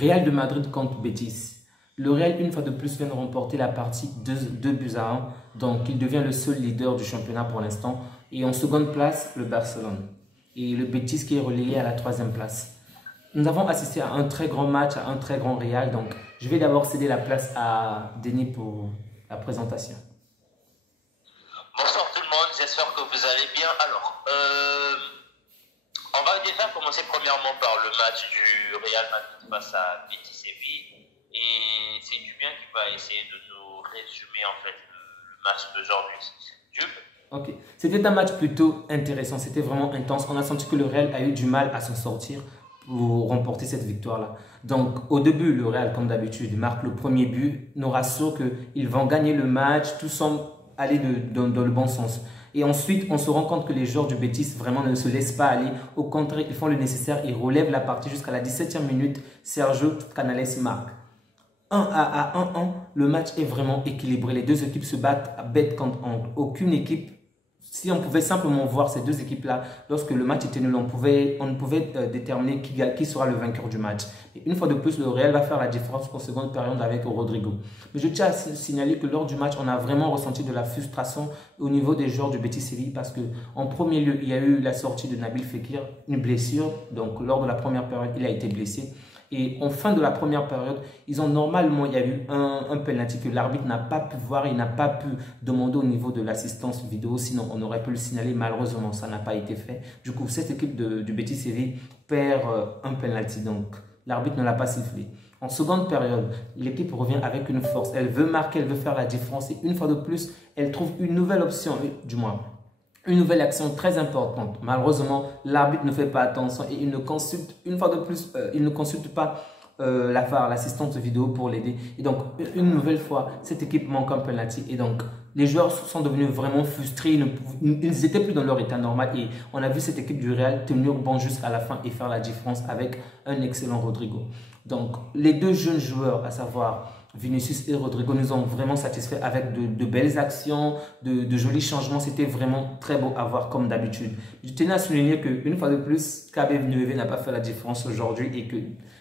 Real de Madrid contre Betis. Le Real, une fois de plus, vient de remporter la partie 2 buts à 1. Donc, il devient le seul leader du championnat pour l'instant. Et en seconde place, le Barcelone. Et le Betis qui est relégué à la 3e place. Nous avons assisté à un très grand match, à un très grand Real. Donc, je vais d'abord céder la place à Denis pour la présentation. Bonsoir tout le monde, j'espère que vous allez bien. Alors, on va déjà commencer premièrement par le match du Real Madrid face à Betis Séville. Et c'est Dubien qui va essayer de nous résumer en fait le match d'aujourd'hui. Dub? Ok, c'était un match plutôt intéressant, c'était vraiment intense. On a senti que le Real a eu du mal à s'en sortir pour remporter cette victoire-là. Donc, au début, le Real, comme d'habitude, marque le premier but, nous rassure qu'ils vont gagner le match, tout semble aller dans le bon sens. Et ensuite, on se rend compte que les joueurs du Betis vraiment ne se laissent pas aller. Au contraire, ils font le nécessaire, ils relèvent la partie jusqu'à la 17e minute. Sergio Canales marque. 1-1, le match est vraiment équilibré. Les deux équipes se battent à bête contre aucune équipe. Si on pouvait simplement voir ces deux équipes-là, lorsque le match était nul, on ne pouvait déterminer qui sera le vainqueur du match. Et une fois de plus, le Real va faire la différence en seconde période avec Rodrigo. Mais je tiens à signaler que lors du match, on a vraiment ressenti de la frustration au niveau des joueurs du Betis Séville parce qu'en premier lieu, il y a eu la sortie de Nabil Fekir, une blessure. Donc, lors de la première période, il a été blessé. Et en fin de la première période, il y a eu un penalty que l'arbitre n'a pas pu voir, il n'a pas pu demander au niveau de l'assistance vidéo, sinon on aurait pu le signaler, malheureusement ça n'a pas été fait. Du coup, cette équipe du Betis Séville perd un penalty, donc l'arbitre ne l'a pas sifflé. En seconde période, l'équipe revient avec une force, elle veut marquer, elle veut faire la différence et une fois de plus, elle trouve une nouvelle option, du moins. Une nouvelle action très importante. Malheureusement, l'arbitre ne fait pas attention et il ne consulte, une fois de plus, il ne consulte pas la VAR, l'assistance vidéo pour l'aider. Et donc, une nouvelle fois, cette équipe manque un penalty. Et donc, les joueurs sont devenus vraiment frustrés. Ils n'étaient plus dans leur état normal. Et on a vu cette équipe du Real tenir bon jusqu'à la fin et faire la différence avec un excellent Rodrigo. Donc, les deux jeunes joueurs, à savoir Vinicius et Rodrigo, nous ont vraiment satisfaits avec de belles actions, de jolis changements. C'était vraiment très beau à voir comme d'habitude. Je tenais à souligner qu'une fois de plus, KB9 n'a pas fait la différence aujourd'hui et que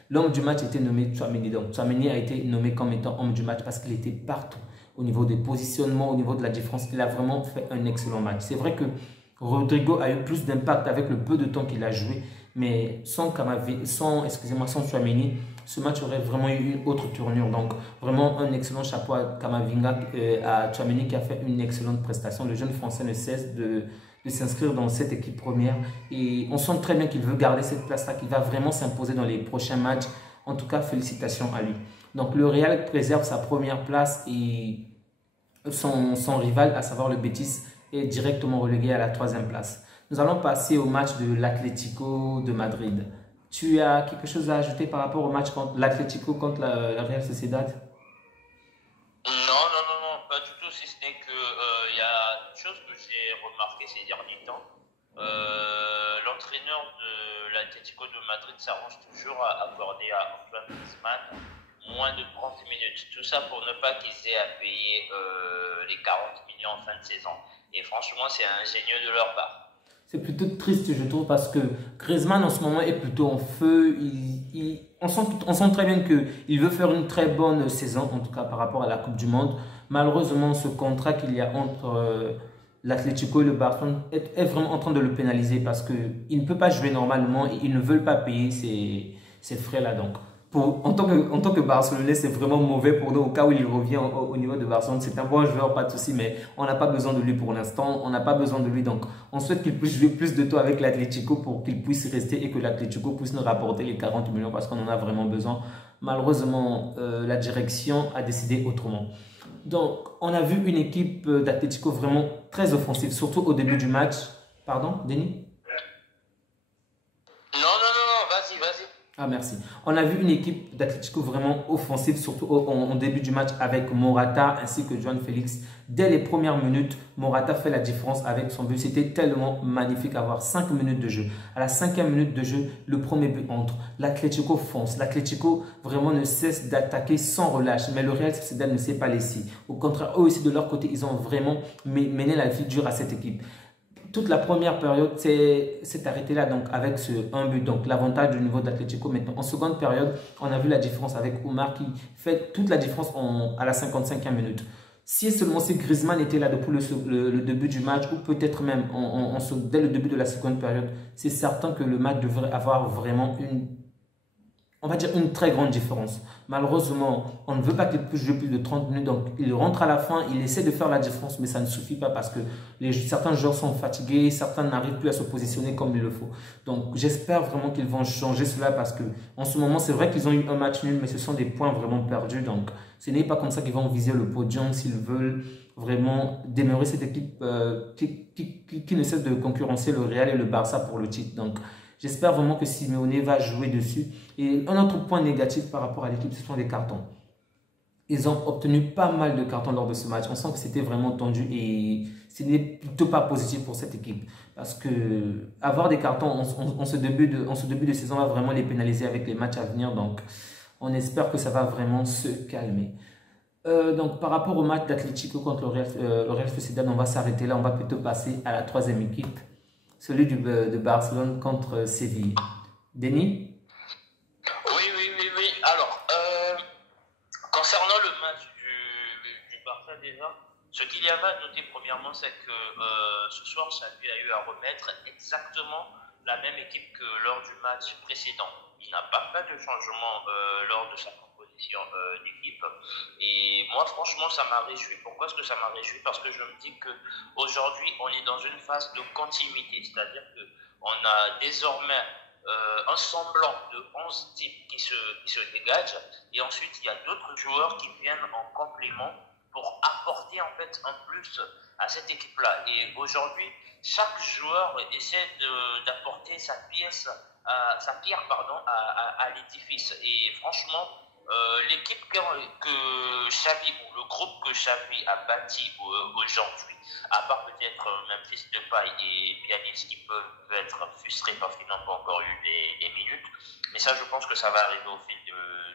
l'homme du match était nommé Tchouaméni. Donc Tchouaméni a été nommé comme étant homme du match parce qu'il était partout au niveau des positionnements, au niveau de la différence. Il a vraiment fait un excellent match. C'est vrai que Rodrigo a eu plus d'impact avec le peu de temps qu'il a joué, mais sans Tchouaméni, ce match aurait vraiment eu une autre tournure. Donc, vraiment un excellent chapeau à Kamavinga, à Tchouaméni qui a fait une excellente prestation. Le jeune Français ne cesse de s'inscrire dans cette équipe première. Et on sent très bien qu'il veut garder cette place-là, qu'il va vraiment s'imposer dans les prochains matchs. En tout cas, félicitations à lui. Donc, le Real préserve sa première place et son rival, à savoir le Betis, est directement relégué à la 3e place. Nous allons passer au match de l'Atlético de Madrid. Tu as quelque chose à ajouter par rapport au match contre l'Atlético contre la Real Sociedad? Non, pas du tout, si ce n'est que y a une chose que j'ai remarqué ces derniers temps. L'entraîneur de l'Atlético de Madrid s'arrange toujours à accorder à Antoine Griezmann moins de 30 minutes. Tout ça pour ne pas qu'ils aient à payer les 40 millions en fin de saison. Et franchement, c'est ingénieux de leur part. C'est plutôt triste, je trouve, parce que Griezmann, en ce moment, est plutôt en feu. On sent très bien qu'il veut faire une très bonne saison, en tout cas par rapport à la Coupe du Monde. Malheureusement, ce contrat qu'il y a entre l'Atlético et le Barcelone est vraiment en train de le pénaliser parce qu'il ne peut pas jouer normalement et ils ne veulent pas payer ces frais-là. Donc, en tant que Barcelonais, c'est vraiment mauvais pour nous au cas où il revient au niveau de Barcelone. C'est un bon joueur, pas de souci, mais on n'a pas besoin de lui pour l'instant. On n'a pas besoin de lui, donc on souhaite qu'il puisse jouer plus de temps avec l'Atlético pour qu'il puisse rester et que l'Atlético puisse nous rapporter les 40 millions parce qu'on en a vraiment besoin. Malheureusement, la direction a décidé autrement. Donc, on a vu une équipe d'Atlético vraiment très offensive, surtout au début du match. Pardon, Denis? Vas-y. Ah, merci. On a vu une équipe d'Atlético vraiment offensive, surtout en début du match avec Morata ainsi que João Félix. Dès les premières minutes, Morata fait la différence avec son but. C'était tellement magnifique à voir. 5 minutes de jeu. À la 5e minute de jeu, le premier but entre. L'Atlético fonce. L'Atlético vraiment ne cesse d'attaquer sans relâche. Mais le Real Sociedad ne s'est pas laissé. Au contraire, eux aussi de leur côté, ils ont vraiment mené la vie dure à cette équipe. toute la première période s'est arrêtée là, donc avec ce un but, donc l'avantage du niveau d'Atlético. Maintenant, en seconde période, on a vu la différence avec Oumar qui fait toute la différence à la 55e minute. Si seulement si Griezmann était là depuis le début du match, ou peut-être même dès le début de la seconde période, c'est certain que le match devrait avoir vraiment on va dire une très grande différence. Malheureusement, on ne veut pas qu'il puisse jouer plus de 30 minutes, donc il rentre à la fin, il essaie de faire la différence, mais ça ne suffit pas parce que certains joueurs sont fatigués, certains n'arrivent plus à se positionner comme il le faut. Donc j'espère vraiment qu'ils vont changer cela parce que en ce moment, c'est vrai qu'ils ont eu un match nul, mais ce sont des points vraiment perdus. Donc ce n'est pas comme ça qu'ils vont viser le podium s'ils veulent vraiment demeurer cette équipe qui ne cesse de concurrencer le Real et le Barça pour le titre. Donc j'espère vraiment que Simeone va jouer dessus. Et un autre point négatif par rapport à l'équipe, ce sont les cartons. Ils ont obtenu pas mal de cartons lors de ce match. On sent que c'était vraiment tendu et ce n'est plutôt pas positif pour cette équipe. Parce que avoir des cartons en ce début de saison va vraiment les pénaliser avec les matchs à venir. Donc, on espère que ça va vraiment se calmer. Donc, par rapport au match d'Atlético contre le Real Sociedad, on va s'arrêter là. On va plutôt passer à la troisième équipe. Celui de Barcelone contre Séville. Denis? Oui. Alors, concernant le match du Barça déjà, ce qu'il y avait à noter premièrement, c'est que ce soir, Xavi a eu à remettre exactement la même équipe que lors du match précédent. Il n'a pas fait de changement lors de sa composition d'équipe. Et moi, franchement, ça m'a réjoui. Pourquoi est-ce que ça m'a réjoui? Parce que je me dis qu'aujourd'hui, on est dans une phase de continuité. C'est-à-dire qu'on a désormais un semblant de 11 types qui se dégagent. Et ensuite, il y a d'autres joueurs qui viennent en complément pour apporter en fait un plus à cette équipe-là. Et aujourd'hui, chaque joueur essaie d'apporter sa pierre à l'édifice. Et franchement, l'équipe que Xavi, ou le groupe que Xavi a bâti aujourd'hui, à part peut-être Memphis Depay et Pjanic qui peuvent être frustrés parce qu'ils n'ont pas encore eu des minutes, mais ça je pense que ça va arriver au fil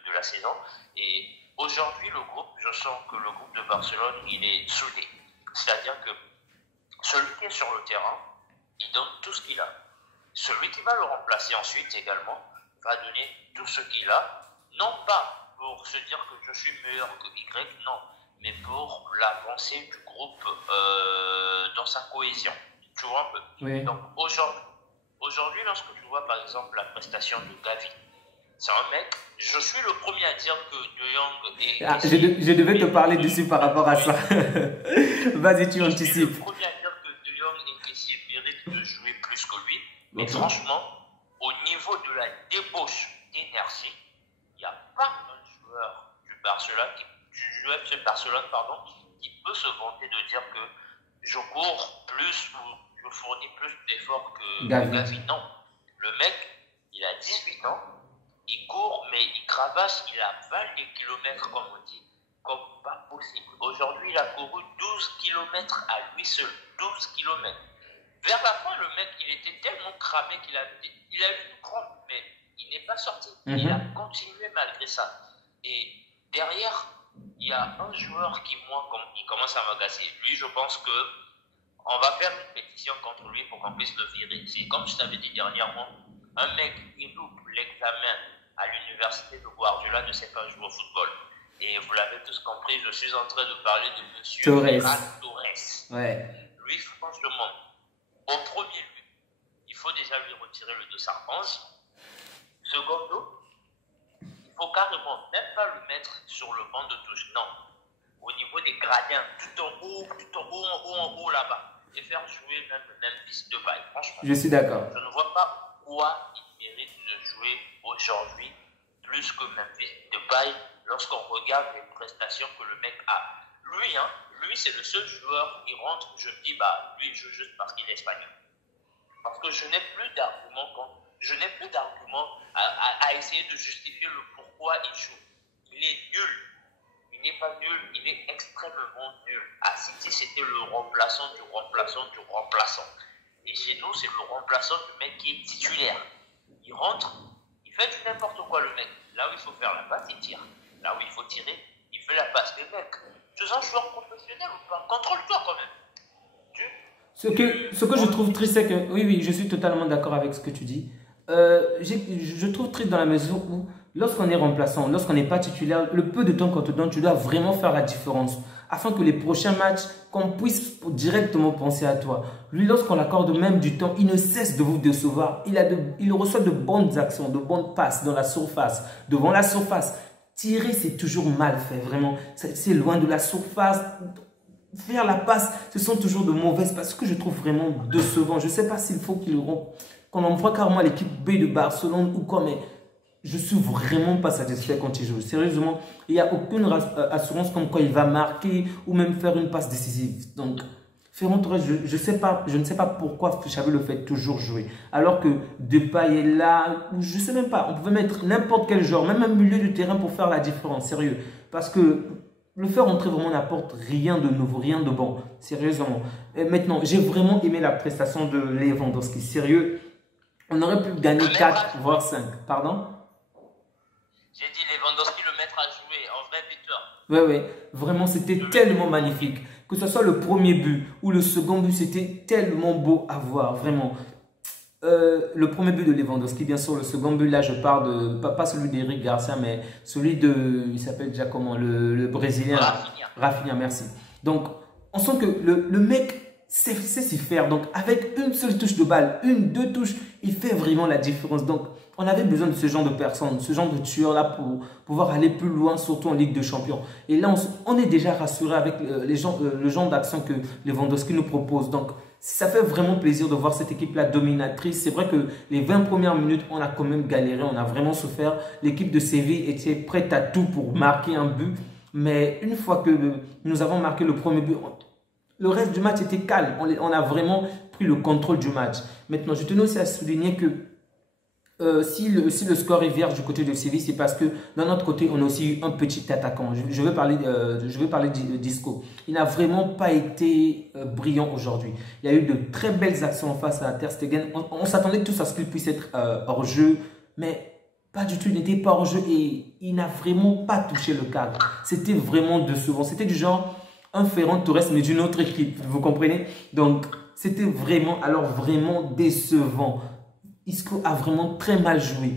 de la saison. Et aujourd'hui, je sens que le groupe de Barcelone, il est soudé. C'est-à-dire que celui qui est sur le terrain, il donne tout ce qu'il a. Celui qui va le remplacer ensuite également va donner tout ce qu'il a, non pas pour se dire que je suis meilleur que Y, non, mais pour l'avancée du groupe dans sa cohésion. Tu vois un peu? Oui. Donc aujourd'hui, lorsque tu vois par exemple la prestation de Gavi, c'est un mec, je suis le premier à dire que De Jong est... Je devais te parler dessus par rapport à ça. Vas-y, tu anticipes. Je suis le premier à dire que De Jong et Messi méritent de jouer plus que lui. Mais franchement, au niveau de la débauche d'énergie, il n'y a pas un joueur du FC Barcelone, qui peut se vanter de dire que je cours plus ou je fournis plus d'efforts que Gavi. Non. Le mec, il a 18 ans, il court, mais il cravache, il avale les kilomètres, comme on dit, comme pas possible. Aujourd'hui, il a couru 12 kilomètres à lui seul. 12 kilomètres. Vers la fin, le mec, il était tellement cramé qu'il a eu une crampe, mais il n'est pas sorti. Il a continué malgré ça. Et derrière, il y a un joueur qui, moi, il commence à m'agacer. Lui, je pense que on va faire une pétition contre lui pour qu'on puisse le virer. C'est comme je t'avais dit dernièrement, un mec qui loupe l'examen à l'université de Guardiola ne sait pas jouer au football. Et vous l'avez tous compris, je suis en train de parler de monsieur Torres. Ouais. Lui, franchement, au premier but, il faut déjà lui retirer le 211. Secondo, il ne faut carrément même pas le mettre sur le banc de touche. Non. Au niveau des gradins, tout en haut là-bas. Et faire jouer même Memphis Depay. Franchement, je suis d'accord. Je ne vois pas pourquoi il mérite de jouer aujourd'hui plus que Memphis Depay lorsqu'on regarde les prestations que le mec a. Lui, c'est le seul joueur qui rentre, je me dis, lui, il joue juste parce qu'il est espagnol. Parce que je n'ai plus d'arguments à essayer de justifier le pourquoi il joue. Il est nul. Il n'est pas nul, il est extrêmement nul. À City, c'était le remplaçant du remplaçant. Et chez nous, c'est le remplaçant du mec qui est titulaire. Il rentre, il fait du n'importe quoi, le mec. Là où il faut faire la passe, il tire. Là où il faut tirer, il fait la passe. Les mecs, tu es un joueur professionnel ou pas? Contrôle-toi quand même. Ce que je trouve triste, c'est que, oui, je suis totalement d'accord avec ce que tu dis. Je trouve triste dans la mesure où, lorsqu'on est remplaçant, lorsqu'on n'est pas titulaire, le peu de temps qu'on te donne, tu dois vraiment faire la différence. Afin que les prochains matchs, qu'on puisse directement penser à toi. Lui, lorsqu'on l'accorde même du temps, il ne cesse de vous décevoir. Il reçoit de bonnes actions, de bonnes passes dans la surface, devant la surface. Tirer, c'est toujours mal fait, vraiment. C'est loin de la surface. Faire la passe, ce sont toujours de mauvaises passes. Ce que je trouve vraiment décevant. Je ne sais pas s'il faut qu'on envoie carrément l'équipe B de Barcelone ou quoi, mais je ne suis vraiment pas satisfait quand il joue. Sérieusement, il n'y a aucune assurance comme quoi il va marquer ou même faire une passe décisive. Donc, Ferran Torres, je ne sais pas pourquoi Xavi le fait toujours jouer. Alors que Depay est là, je ne sais même pas. On pouvait mettre n'importe quel joueur, même un milieu du terrain pour faire la différence, sérieux. Parce que le faire entrer vraiment n'apporte rien de nouveau, rien de bon, sérieusement. Et maintenant, j'ai vraiment aimé la prestation de Lewandowski, sérieux. On aurait pu gagner 4, voire 5. Pardon? J'ai dit Lewandowski le mettre à jouer, en vrai buteur. Oui, vraiment, c'était tellement magnifique. Que ce soit le premier but ou le second but, c'était tellement beau à voir, vraiment. Le premier but de Lewandowski, bien sûr, le second but, là, je parle de, pas celui d'Eric Garcia, mais celui de, il s'appelle déjà comment, le Brésilien. Rafinha, merci. Donc, on sent que le mec sait s'y faire. Donc, avec une seule touche de balle, deux touches, il fait vraiment la différence. Donc, on avait besoin de ce genre de personnes, ce genre de tueurs-là pour pouvoir aller plus loin, surtout en Ligue des Champions. Et là, on est déjà rassuré avec le genre d'action que Lewandowski nous propose. Donc, ça fait vraiment plaisir de voir cette équipe-là dominatrice. C'est vrai que les 20 premières minutes, on a quand même galéré, on a vraiment souffert. L'équipe de Séville était prête à tout pour marquer un but. Mais une fois que nous avons marqué le premier but, le reste du match était calme. On a vraiment pris le contrôle du match. Maintenant, je tenais aussi à souligner que si le score est vierge du côté de Séville, c'est parce que d'un autre côté, on a aussi eu un petit attaquant. Je veux parler de Disco. Il n'a vraiment pas été brillant aujourd'hui. Il y a eu de très belles actions face à Ter Stegen. On s'attendait tous à ce qu'il puisse être hors jeu, mais pas du tout. Il n'était pas hors jeu et il n'a vraiment pas touché le cadre. C'était vraiment décevant. C'était du genre un Ferran Torres, mais d'une autre équipe. Vous comprenez? Donc, c'était vraiment décevant. Isco a vraiment très mal joué.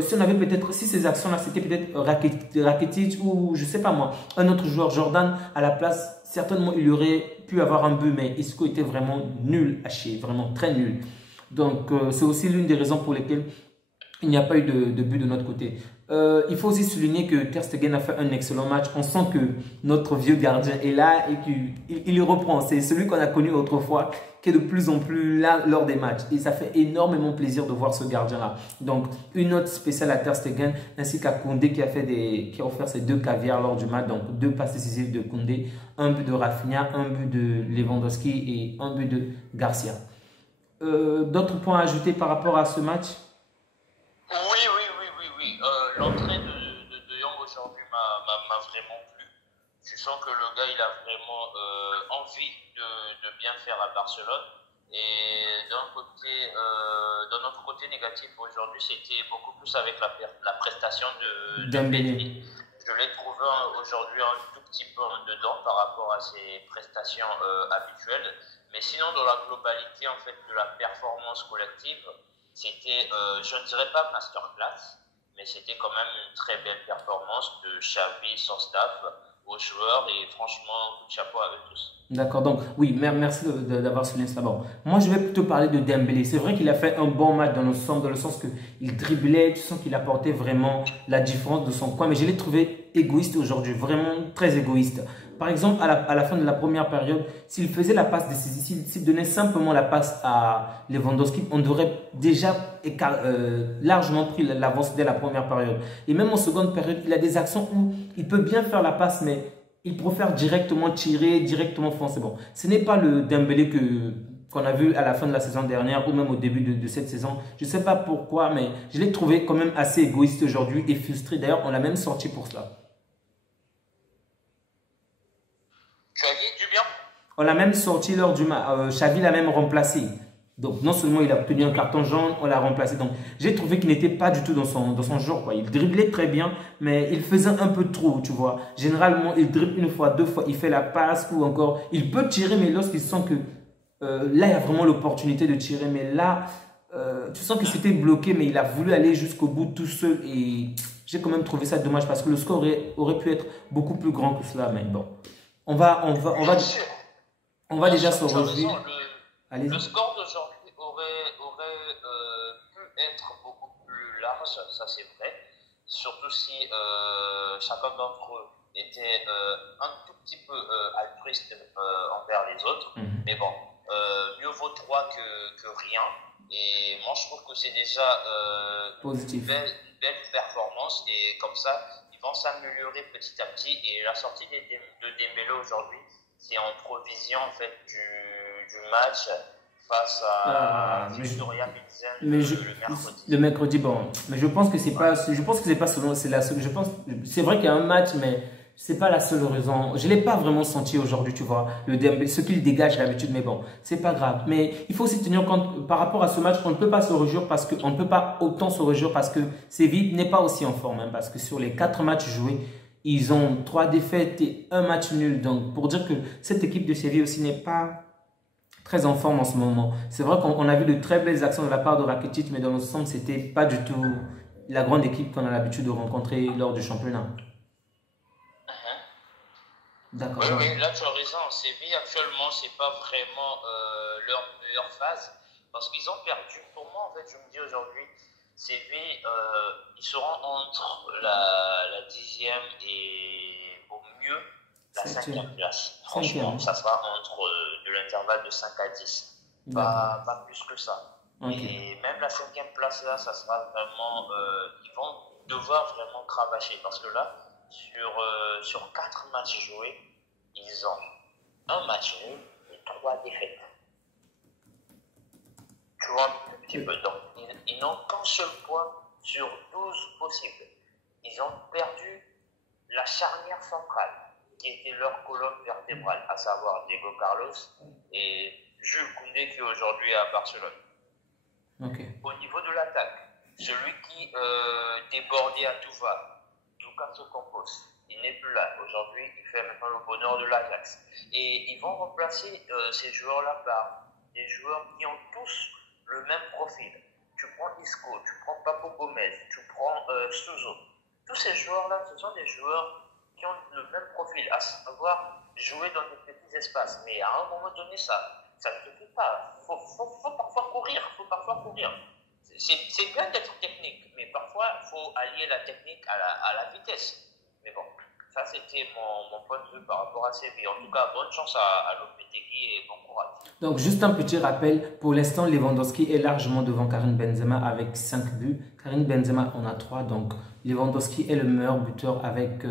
Si ces actions-là, c'était peut-être Rakitic ou je sais pas moi, un autre joueur, Jordan, à la place, certainement il aurait pu avoir un but, mais Isco était vraiment nul à chier, vraiment très nul. Donc, c'est aussi l'une des raisons pour lesquelles il n'y a pas eu de but de notre côté. Il faut aussi souligner que Ter Stegen a fait un excellent match. On sent que notre vieux gardien est là et qu'il reprend. C'est celui qu'on a connu autrefois qui est de plus en plus là lors des matchs. Et ça fait énormément plaisir de voir ce gardien-là. Donc, une note spéciale à Ter Stegen ainsi qu'à Koundé qui a offert ses 2 caviars lors du match. Donc, 2 passes décisives de Koundé, un but de Rafinha, un but de Lewandowski et un but de Garcia. D'autres points à ajouter par rapport à ce match? L'entrée de Jong aujourd'hui m'a vraiment plu. Je sens que le gars, il a vraiment envie de bien faire à Barcelone. Et d'un autre côté négatif aujourd'hui, c'était beaucoup plus avec la prestation de Dembélé. Je l'ai trouvé aujourd'hui un tout petit peu en dedans par rapport à ses prestations habituelles. Mais sinon, dans la globalité en fait, de la performance collective, c'était, je ne dirais pas masterclass, mais c'était quand même une très belle performance de Xavi, son staff, aux joueurs et franchement, coup de chapeau à eux tous. D'accord, donc oui, merci d'avoir souligné ça. Bon, moi, je vais plutôt parler de Dembélé. C'est vrai qu'il a fait un bon match dans le sens qu'il driblait, tu sens qu'il apportait vraiment la différence de son coin, mais je l'ai trouvé égoïste aujourd'hui, vraiment très égoïste. Par exemple, à la fin de la première période, s'il faisait la passe décisive, s'il donnait simplement la passe à Lewandowski, on aurait déjà largement pris l'avance dès la première période. Et même en seconde période, il a des actions où il peut bien faire la passe, mais il préfère directement tirer, directement foncer. Bon, ce n'est pas le Dembélé qu'on a vu à la fin de la saison dernière ou même au début de cette saison. Je ne sais pas pourquoi, mais je l'ai trouvé quand même assez égoïste aujourd'hui et frustré. D'ailleurs, on l'a même sorti pour cela. Tu as dit du bien? On l'a même sorti lors du match. Xavi l'a même remplacé. Donc, non seulement il a obtenu un carton jaune, on l'a remplacé. Donc, j'ai trouvé qu'il n'était pas du tout dans son genre, quoi. Il driblait très bien, mais il faisait un peu trop, tu vois. Généralement, il dribble une fois, 2 fois, il fait la passe ou encore, il peut tirer, mais lorsqu'il sent que Là, il y a vraiment l'opportunité de tirer, mais là, tu sens que c'était bloqué, mais il a voulu aller jusqu'au bout tout seul. Et j'ai quand même trouvé ça dommage parce que le score aurait pu être beaucoup plus grand que cela. Mais bon, on va déjà se rejoindre. Le score d'aujourd'hui aurait pu être beaucoup plus large, ça c'est vrai. Surtout si chacun d'entre eux était un tout petit peu altruiste envers les autres. Mais bon, mieux vaut 3 que rien. Et moi, je trouve que c'est déjà positif. Une belle performance. Et comme ça, ils vont s'améliorer petit à petit. Et la sortie de Dembélé aujourd'hui, c'est en provision en fait, du match face à Victoria Pilsen le mercredi. Le mercredi, bon. Mais je pense que c'est pas selon. C'est vrai qu'il y a un match, mais c'est pas la seule raison. Je l'ai pas vraiment senti aujourd'hui, tu vois. Le Dembélé, ce qu'il dégage d'habitude, mais bon, c'est pas grave. Mais il faut aussi tenir compte par rapport à ce match, on ne peut pas se réjouir parce que on ne peut pas autant se réjouir parce que Séville n'est pas aussi en forme, hein, parce que sur les 4 matchs joués, ils ont 3 défaites et 1 match nul. Donc, pour dire que cette équipe de Séville aussi n'est pas très en forme en ce moment. C'est vrai qu'on a vu de très belles actions de la part de Rakitic, mais dans l'ensemble, c'était pas du tout la grande équipe qu'on a l'habitude de rencontrer lors du championnat. D'accord. Oui, là tu as raison. Séville actuellement, c'est pas vraiment leur meilleure phase parce qu'ils ont perdu. Pour moi, en fait, je me dis aujourd'hui, Séville, ils seront entre la 10e et au mieux la 5e place. Franchement, ça sera entre de l'intervalle de 5 à 10. Pas plus que ça. Okay. Et même la 5e place là, ça sera vraiment. Ils vont devoir vraiment cravacher parce que là, sur 4 matchs joués, ils ont un match nul et 3 défaites. Tu vois un petit peu. Donc, ils n'ont qu'un seul point sur 12 possibles. Ils ont perdu la charnière centrale, qui était leur colonne vertébrale, à savoir Diego Carlos et Jules Koundé, qui est aujourd'hui à Barcelone. Okay. Au niveau de l'attaque, celui qui débordait à tout va, Lucas Ocampos, il n'est plus là. Aujourd'hui, il fait maintenant le bonheur de l'Ajax. Et ils vont remplacer ces joueurs-là par des joueurs qui ont tous le même profil. Tu prends Isco, tu prends Papo Gomez, tu prends Souzo. Tous ces joueurs-là, ce sont des joueurs qui ont le même profil, à savoir jouer dans des petits espaces. Mais à un moment donné, ça ne suffit pas. Il faut parfois courir. C'est bien d'être technique, mais parfois, il faut allier la technique à la vitesse. Mais bon, ça c'était mon point de vue par rapport à Séville. En tout cas, bonne chance à Lopetegui et bon courage. Donc, juste un petit rappel, pour l'instant, Lewandowski est largement devant Karim Benzema avec 5 buts. Karim Benzema en a 3, donc Lewandowski est le meilleur buteur avec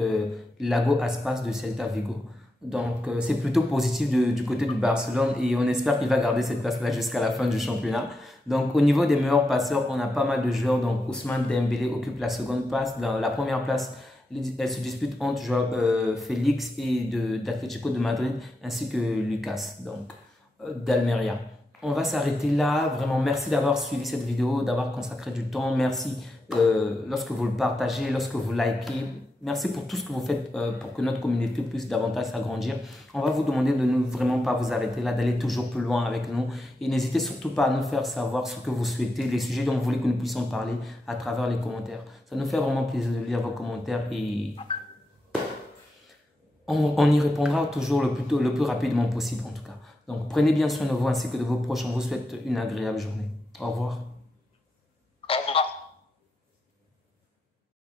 Iago Aspas de Celta Vigo. Donc, c'est plutôt positif du côté du Barcelone et on espère qu'il va garder cette place-là jusqu'à la fin du championnat. Donc, au niveau des meilleurs passeurs, on a pas mal de joueurs. Donc, Ousmane Dembélé occupe la seconde place. Dans la première place, elle se dispute entre Félix et d'Atlético de Madrid ainsi que Lucas, donc d'Almeria. On va s'arrêter là. Vraiment, merci d'avoir suivi cette vidéo, d'avoir consacré du temps. Merci lorsque vous le partagez, lorsque vous likez. Merci pour tout ce que vous faites pour que notre communauté puisse davantage s'agrandir. On va vous demander de ne vraiment pas vous arrêter là, d'aller toujours plus loin avec nous. Et n'hésitez surtout pas à nous faire savoir ce que vous souhaitez, les sujets dont vous voulez que nous puissions parler à travers les commentaires. Ça nous fait vraiment plaisir de lire vos commentaires et on y répondra toujours le plus rapidement possible en tout cas. Donc prenez bien soin de vous ainsi que de vos proches. On vous souhaite une agréable journée. Au revoir.